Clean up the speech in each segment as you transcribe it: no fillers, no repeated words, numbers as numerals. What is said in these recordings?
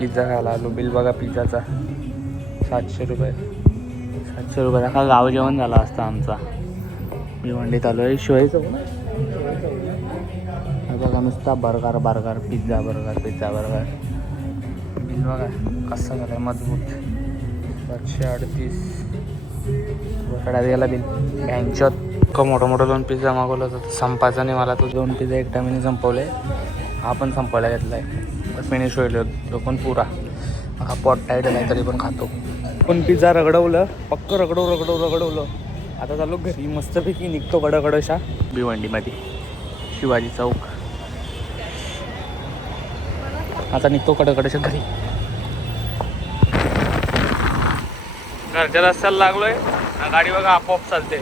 Pizza खायला आलो. Bill बघा पिझ्झाचा 700 रुपये. 700 रुपये हा गाव जेवण झाला असता आमचा. भिवंडीत आलो आहे शिवायचं बघा नुसता burger burger pizza burger pizza burger. Bill बघा कसं झालं आहे मजबूत 738 बटाटा द्यायला बिल बँचत. मोठं मोठं 2 पिझ्झा मागवलं होतं संपायचा नाही मला. तो 2 पिझ्झा एक टायमाने संपवले. हा पण संपवायला घेतला आहे. फिनिश होईल तो पण पुरा. हा पॉट टाईट नाही तरी पण खातो. पण पिझ्झा रगडवलं पक्क रगडवलं. आता चालू घरी मस्तपैकी निघतो कडकडशा भिवंडीमध्ये शिवाजी चौक. आता निघतो कडकडशा घरी. घरच्या रस्त्याला लागलोय. गाडी बघा आपोआप चालते.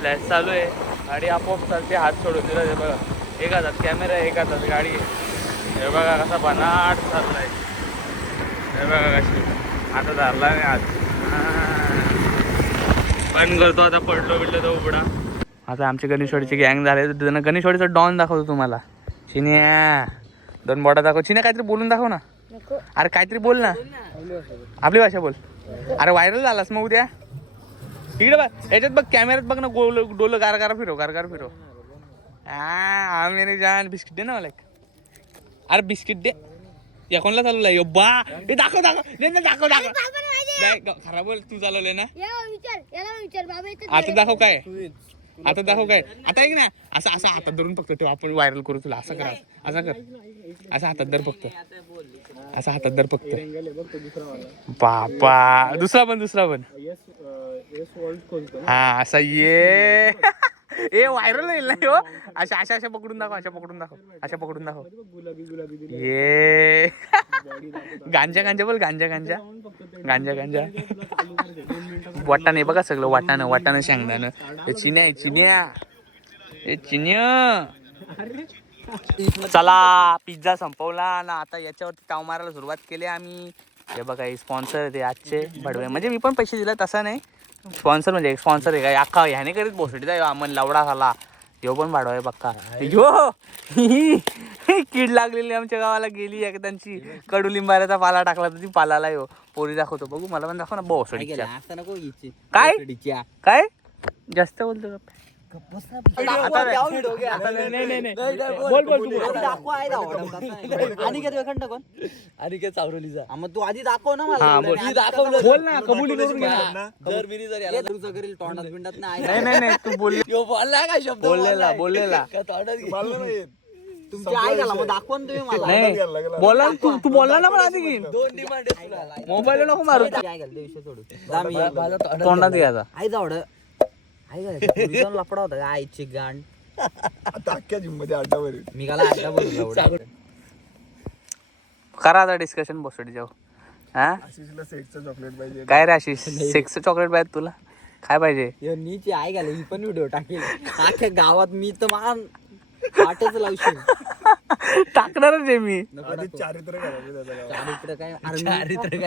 फ्लॅश चालू आहे. गाडी आपोआप चालते. हात सोडून दिला ते बघा. एक हातात कॅमेरा एक हातात गाडी आहे. हे बघा कसा बनाट चाललाय. हे बघा कशी आता धरला नाही हात. पण करतो आता पडलो बिडलो तो उघडा. आता आमची गणेशवाडीची गँग झाले. त्यांना गणेशवाडीचा डॉन दाखवतो तुम्हाला. चिन्या 2 बॉटा दाखव. चिन्या काहीतरी बोलून दाखव ना. अरे काहीतरी बोल ना. आपली भाषा बोल. अरे व्हायरल झालास मग उद्या. इकडे बघ याच्यात बघ कॅमेऱ्यात बघ ना. डोलं गार फिरव. हा मेरी जान बिस्किट दे ना मला. अरे बिस्किट दे. या कोणला चालवलाय यो बा. हे दाखव खराब बोल. तू चालवलंय ना. आता दाखव काय. आता एक ना असं हातात धरून फक्त तेव्हा आपण व्हायरल करू तुला. असं करा. असं कर. असं हातात धर फक्त. असं हातात धर फक्त. बापा दुसरा पण हा असा ये. ए व्हायरल होईल ना हो. अशा पकडून दाखव. ये गांजा बोल. गांजा वाटाणे बघा सगळं. वाटाणं शेंगदाणं. चिन्या चला पिझ्झा संपवला ना. आता याच्यावरती ताव मारायला सुरुवात केली आम्ही. हे बघा हे स्पॉन्सर ते आजचे भडवे. म्हणजे मी पण पैसे दिले तसा नाही. स्पॉन्सर म्हणजे स्पॉन्सर आहे काय अख्खा ह्याने करीत भोसडीचा अमन लावडा झाला. ह्यो पण भाडवा आहे पक्का. ह्यो कीड लागलेली आमच्या गावाला गेली एकदांची. कडुलिंबाचा पाला टाकला तर ती पालाला ह्यो पोरी दाखवतो. बघू मला पण दाखव ना भोसडीच्या. काय जास्त बोलतो तू आधी दाखव ना मला. बोल ना कबुली करून घे ना. नाही तू बोलला काय शब्द बोललेला तुमची आई घाला मग दाखवा ना तुम्ही मला. नाही बोला तू बोलला ना मला आधी. 2 डिमांड मोबाईल नको मारू. विषय सोडू. तोंडात घ्यायचा. आई जावड आई लपडा होता आईची गांड. आता अख्ख्या जिम मध्ये अड्डावर मी काला अड्डा बोलतो. करा आता डिस्कशन बसडी जाऊ. हा आशिषला सेक्सचं चॉकलेट पाहिजे. काय रे आशिष सेक्सचं चॉकलेट पाहिजे तुला. काय पाहिजे. नीची आई घाला ही पण व्हिडिओ टाकेल अख्ख्या गावात. मी तर मान वाटच लावशील. टाकणारच आहे मी. चारित्र चारित्र काय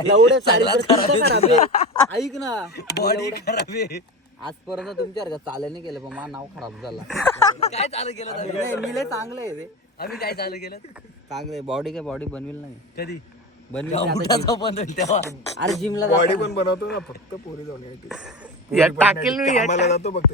एवढं चारित्र ऐक ना. बॉडी खराब आहे. आजपर्यंत तुमच्या चालू नाही केलं पण माझं नाव खराब झाला. काय चालू केलं. मी लय चांगलं आहे रे. आम्ही काय चालू केलं चांगलं. बॉडी बनवेल नाही कधी बनवेल तेव्हा. अरे जिमला बॉडी पण बनवतो ना फक्त पोरी जाऊन टाकेल मी जातो फक्त.